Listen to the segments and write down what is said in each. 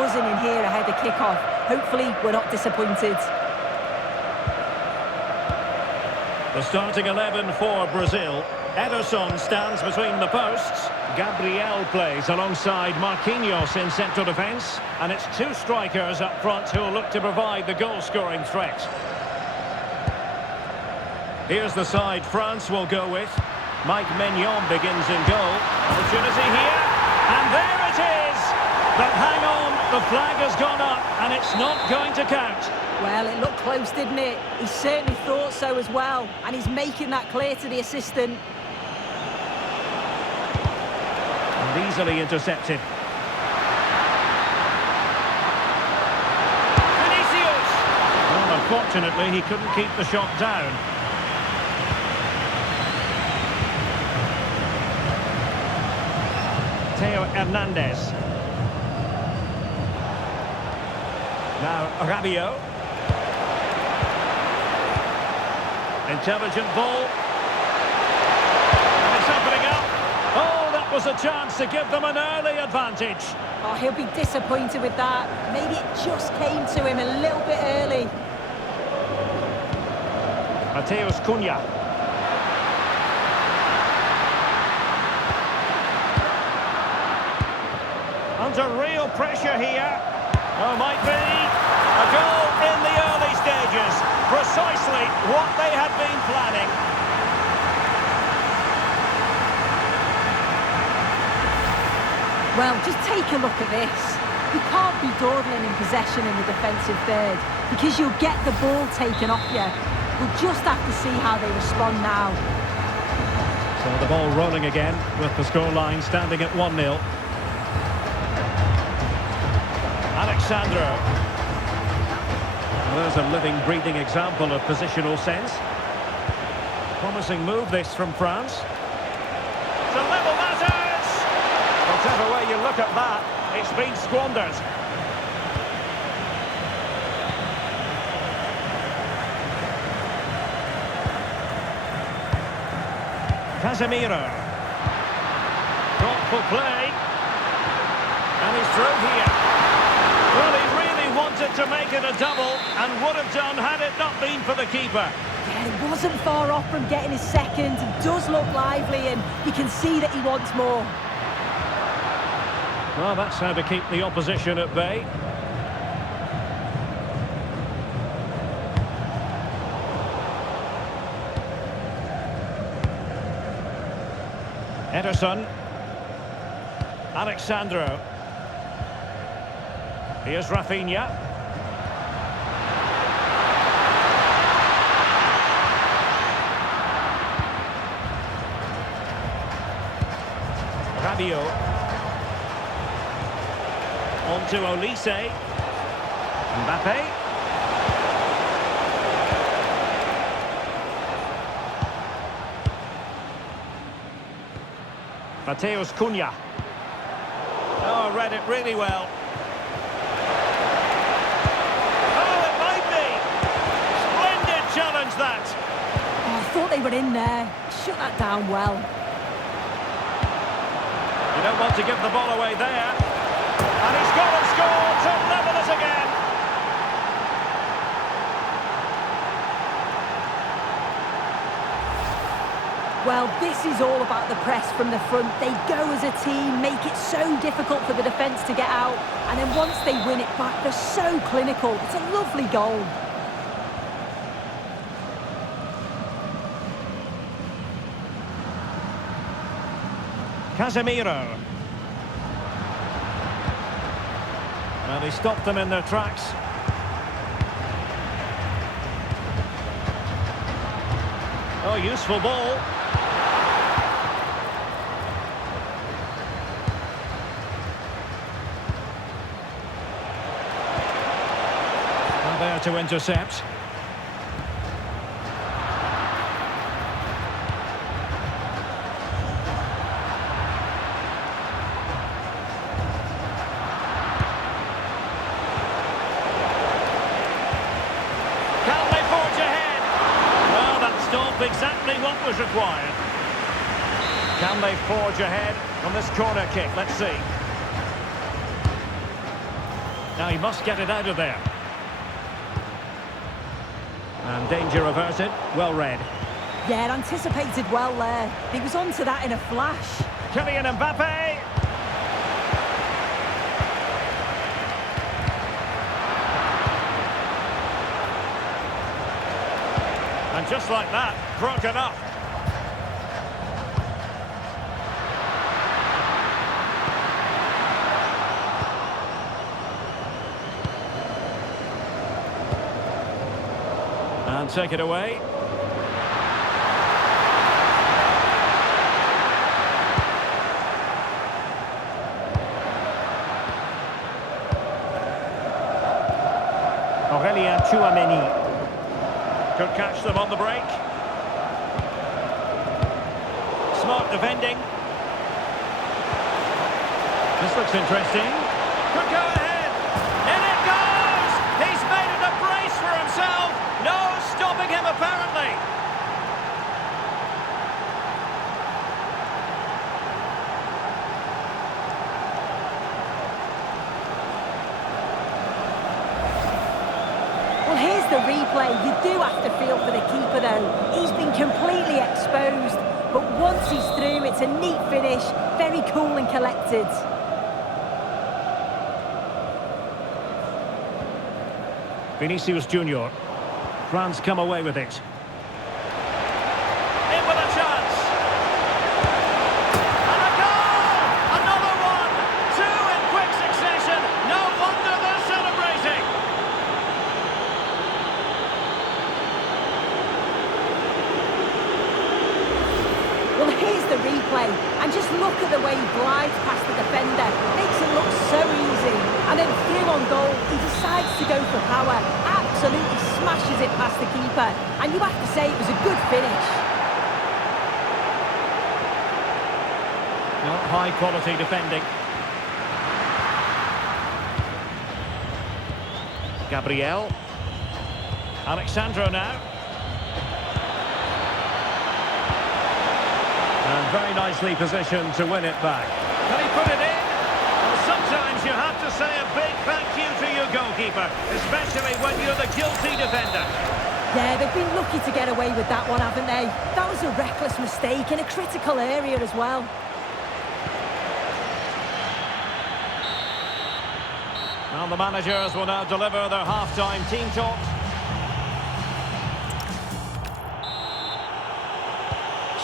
buzzing in here ahead of kick-off. Hopefully, we're not disappointed. The starting 11 for Brazil. Ederson stands between the posts. Gabriel plays alongside Marquinhos in central defence. And it's two strikers up front who will look to provide the goal-scoring threat. Here's the side France will go with. Mike Maignan begins in goal. Opportunity here. And there it is! But hang on, the flag has gone up and it's not going to count. Well, it looked close, didn't it? He certainly thought so as well. And he's making that clear to the assistant. And easily intercepted. Vinicius! Well, unfortunately, he couldn't keep the shot down. Theo Hernandez. Now Rabiot. Intelligent ball. And it's opening up. Oh, that was a chance to give them an early advantage. Oh, he'll be disappointed with that. Maybe it just came to him a little bit early. Mateus Cunha. Under real pressure here. Oh, might be a goal in the early stages. Precisely what they had been planning. Well, just take a look at this. You can't be dawdling in possession in the defensive third because you'll get the ball taken off you. We'll just have to see how they respond now. So the ball rolling again with the scoreline standing at 1-0. Alexandro. There's a living, breathing example of positional sense. Promising move this from France. To level matters! Whatever way you look at that, it's been squandered. Casemiro. Thoughtful play. And he's through here. Well, he really wanted to make it a double and would have done had it not been for the keeper. Yeah, he wasn't far off from getting his second. He does look lively and you can see that he wants more. Well, that's how to keep the opposition at bay. Ederson. Alexandro. Here's Rafinha. Rabiot. On to Olise. Mbappe. Mateus Cunha. Oh, read it really well. Challenge that. Oh, I thought they were in there. Shut that down well. You don't want to give the ball away there. And he's got and scored to level it again. Well, this is all about the press from the front. They go as a team, make it so difficult for the defence to get out. And then once they win it back, they're so clinical. It's a lovely goal. Casemiro. Well, he stopped them in their tracks. Oh, useful ball. Well, there to intercept. Exactly what was required. Can they forge ahead on this corner kick? Let's see. Now he must get it out of there. And danger averted. Well read. Yeah, anticipated well there. He was onto that in a flash. Kylian Mbappe. And just like that, broken up. And take it away. Aurelien Tchouameni. Could catch them on the break. Smart defending. This looks interesting. Could go ahead. In it goes! He's made it a brace for himself. No stopping him, apparently. Well, here's the replay. You do have to feel for the keeper, though. He's been completely exposed. But once he's through, it's a neat finish. Very cool and collected. Vinicius Junior. France come away with it. In with a chance. And a goal! Another one! Two in quick succession. No wonder they're celebrating. Well, here's the replay. And just look at the way he glides past the defender. Makes it look so easy. And then through on goal, he decides to go for power. Absolutely smashes it past the keeper. And you have to say it was a good finish. Not high quality defending. Gabriel. Alexandro now. And very nicely positioned to win it back. Can he put it in? Well, sometimes you have to say a big thank you to your goalkeeper, especially when you're the guilty defender. Yeah, they've been lucky to get away with that one, haven't they? That was a reckless mistake in a critical area as well. And the managers will now deliver their half-time team talk.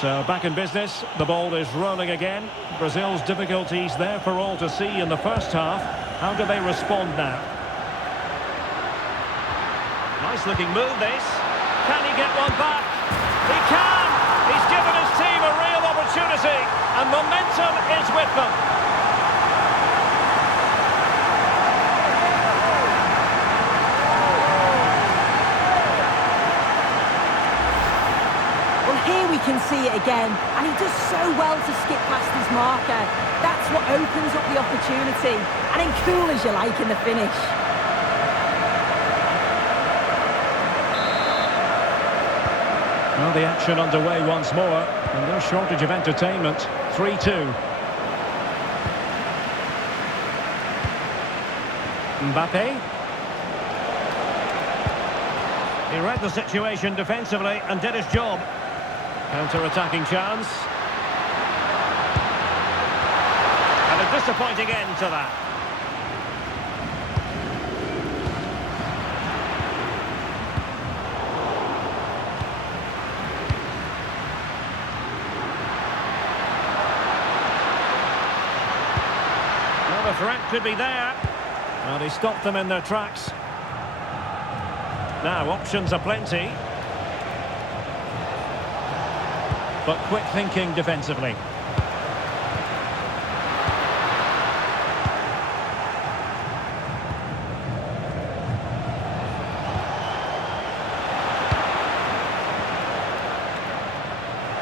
So back in business, the ball is rolling again. Brazil's difficulties there for all to see in the first half. How do they respond now? Nice looking move this. Can he get one back? He can! He's given his team a real opportunity and momentum is with them. Here we can see it again, and he does so well to skip past his marker. That's what opens up the opportunity, and then cool as you like in the finish. Well, the action underway once more, and no shortage of entertainment. 3-2. Mbappe. He read the situation defensively and did his job. Counter-attacking chance. And a disappointing end to that. Well, the threat could be there. Well, he stopped them in their tracks. Now, options are plenty. But quick thinking defensively.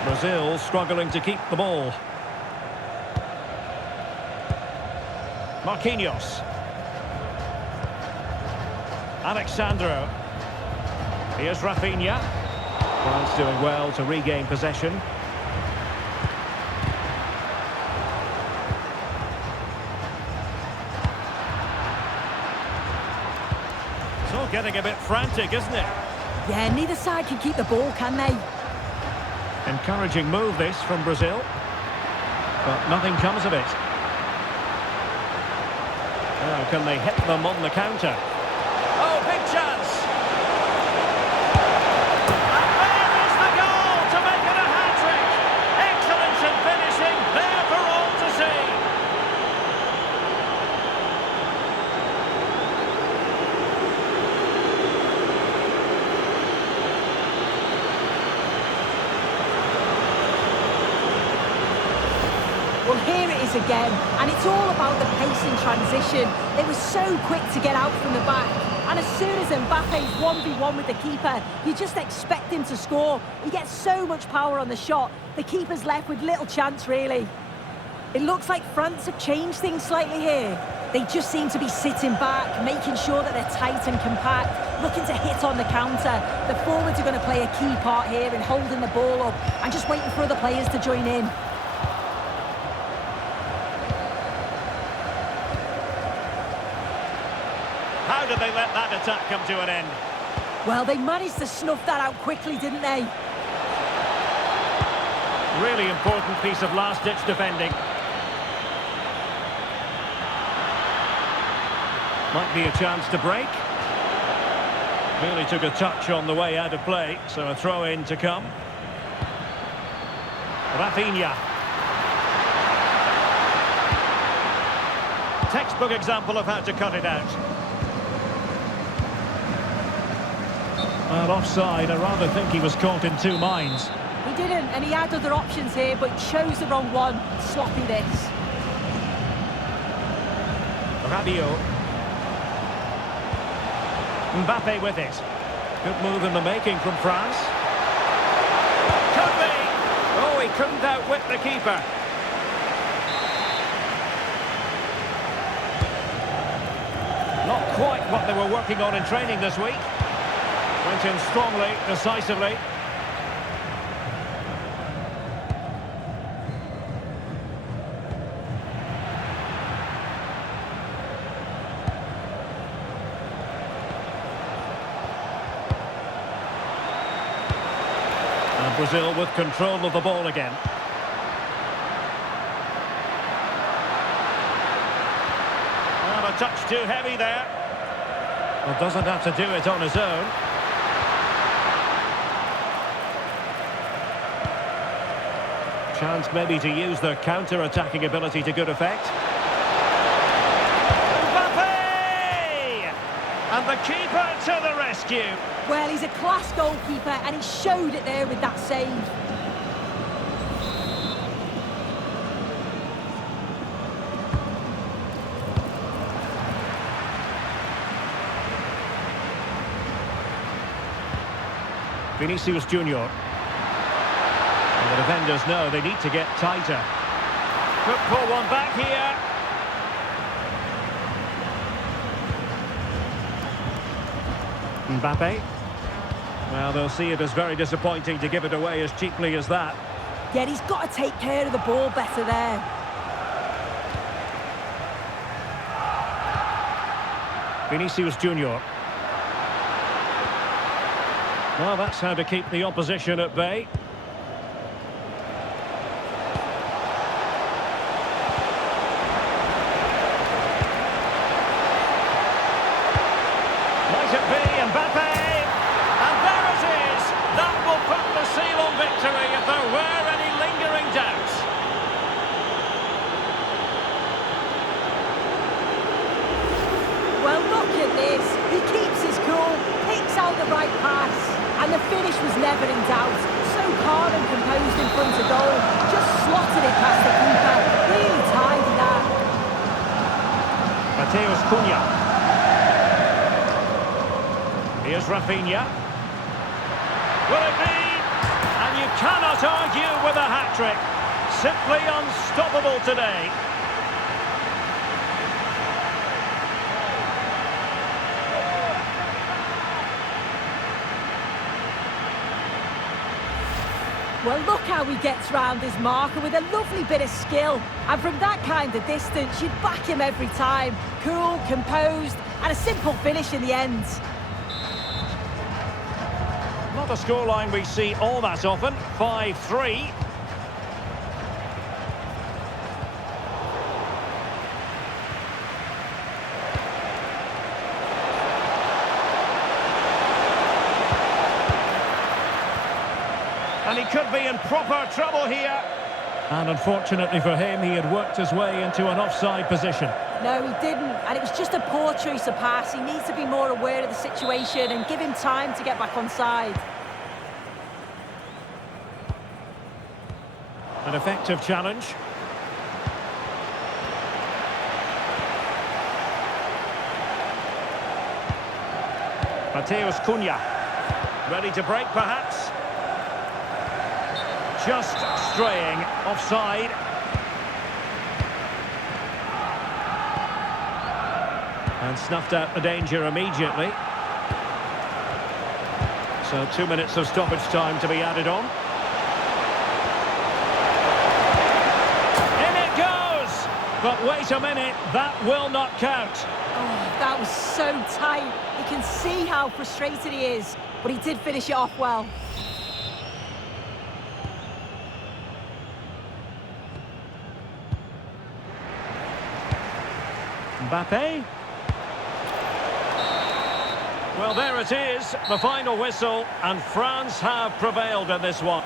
Brazil struggling to keep the ball. Marquinhos. Alexandro. Here's Rafinha. France doing well to regain possession. getting a bit frantic, isn't it? Yeah, neither side can keep the ball, can they? Encouraging move this from Brazil. But nothing comes of it. Now can they hit them on the counter? Oh, big chance! And there is the goal to make it a hat-trick! Excellence in finishing, there for all to see! Well, here it is again, and it's all about the pace in transition. They were so quick to get out from the back, and as soon as Mbappe's 1v1 with the keeper, you just expect him to score. He gets so much power on the shot, the keeper's left with little chance, really. It looks like France have changed things slightly here. They just seem to be sitting back, making sure that they're tight and compact, looking to hit on the counter. The forwards are going to play a key part here in holding the ball up and just waiting for other players to join in. How did they let that attack come to an end? Well, they managed to snuff that out quickly, didn't they? Really important piece of last-ditch defending. Might be a chance to break. Really took a touch on the way out of play, so a throw-in to come. Rafinha. Textbook example of how to cut it out. Well, offside, I rather think he was caught in two minds. He didn't, and he had other options here, but chose the wrong one. Sloppy this. Rabiot. Mbappe with it. Good move in the making from France. Could be! Oh, he couldn't outwit the keeper. Not quite what they were working on in training this week. Went in strongly, decisively. And Brazil with control of the ball again. Well, a touch too heavy there. Well, doesn't have to do it on his own. Chance maybe to use their counter-attacking ability to good effect. Mbappe! And the keeper to the rescue. Well, he's a class goalkeeper, and he showed it there with that save. Vinicius Junior. The defenders know they need to get tighter. Could pull one back here. Mbappe. Well, they'll see it as very disappointing to give it away as cheaply as that. Yeah, he's got to take care of the ball better there. Vinicius Junior. Well, that's how to keep the opposition at bay. Might it be Mbappe? And there it is! That will put the seal on victory if there were any lingering doubts. Well, look at this. He keeps his cool, picks out the right pass, and the finish was never in doubt. So calm and composed in front of goal. Just slotted it past the keeper. Really tidy that. Mateus Cunha. Here's Rafinha. Will it be? And you cannot argue with a hat-trick. Simply unstoppable today. Well, look how he gets round his marker with a lovely bit of skill. And from that kind of distance, you'd back him every time. Cool, composed, and a simple finish in the end. Not a scoreline we see all that often. 5-3. And he could be in proper trouble here. And unfortunately for him, he had worked his way into an offside position. No, he didn't, and it was just a poor choice of pass. He needs to be more aware of the situation and give him time to get back on side. An effective challenge. Mateus Cunha. Ready to break, perhaps. Just straying offside. And snuffed out the danger immediately. So 2 minutes of stoppage time to be added on. In it goes! But wait a minute, that will not count. Oh, that was so tight. You can see how frustrated he is, but he did finish it off well. Mbappe. Well, there it is, the final whistle, and France have prevailed in this one.